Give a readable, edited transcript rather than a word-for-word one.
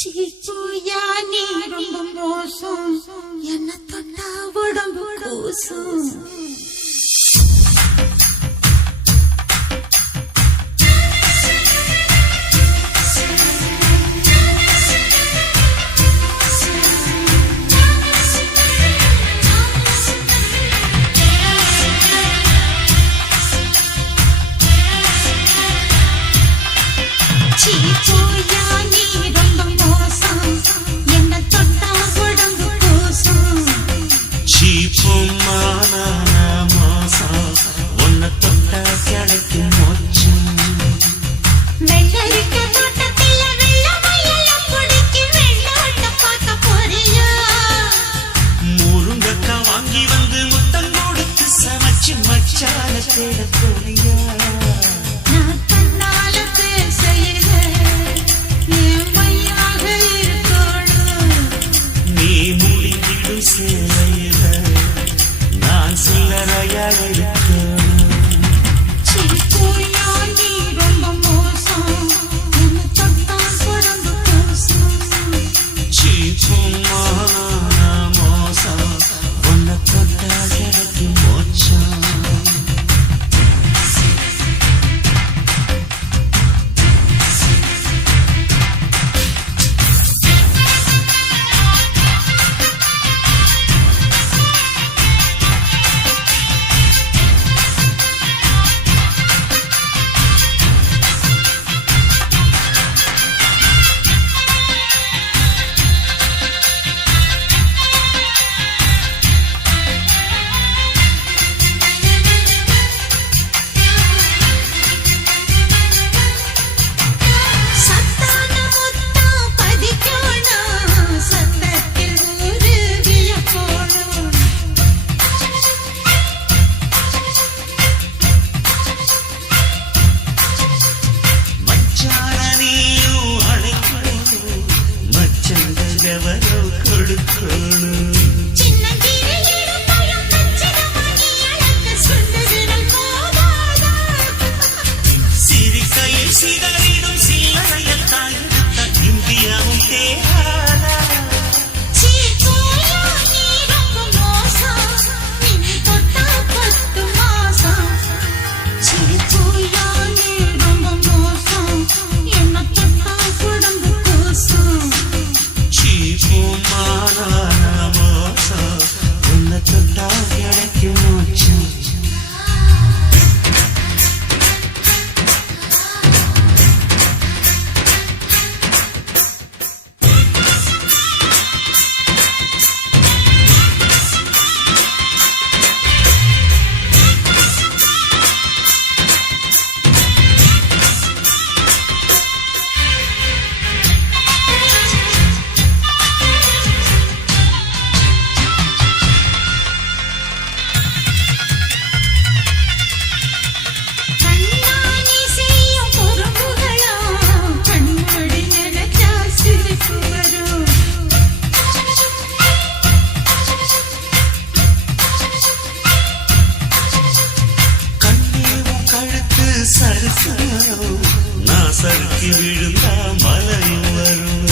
சீச்சூயா நீ ரொம்ப மோசம், என்ன தொட்டா உடம்பு கூசும். சீச்சூயா நீ ரொம்ப மோசம், என்ன தொட்டா உடம்பு கூசும். சீப்புமான மோசம், உன்னை தொட்டா கிடைக்கும் மோச்சம். வெள்ளரிக்க தோட்டத்தில் வெள்ள மயில பிடிச்சி வெள்ளாட்ட பார்க்க போறியா? முருங்கக்கா வாங்கி வந்து முத்தம் கொடுத்து சமைச்சு மச்சான தேட போறியா? நான் தன்னால பேசையில என் மையாக இருக்கணும். நீ முடிக்கிடும் சேவையில நான் சில்லறையாக இருக்கணும். சீச்சூயா நீ ரொம்ப மோசம், என்ன தொட்டா உடம்பு கூசும். சீப்புமான மோசம், உன்னை தொட்டா கிடைக்கும் மோச்சம். சத்தான முத்தா பதிக்கணும், சத்தத்தில் ஊரு வியக்கணும். மச்சான நீயும் அழைக்கணும், மச்சங்கள் எவரோ கொடுக்கணும். சின்னஞ்சிறு இடுப்பையும் பச்சிதமா நீ அழைக்க சொன்ன விரல் போதாதா? சிரிக்கையில் சிதறிடும் சில்லறையத்தான் எடுத்த இந்தியாவும் தேராதா? சீச்சூயா நீ ரொம்ப மோசம், நின்னு தொட்டா 10 மாசம். சீச்சூயா நீ ரொம்ப மோசம், என்ன தொட்டா உடம்பு கூசும். சீப்புமான மோசம், உன்னை தொட்டா கிடைக்கும் மோச்சம். கண்ணாணி செய்யும் குறும்புகளா, கண்மூடி நினைச்சா சிரிப்பு வரும். கண்ணீரும் கழுத்து சறுக்கும், நான் சறுக்கி விழுந்தா மலையும் வரும்.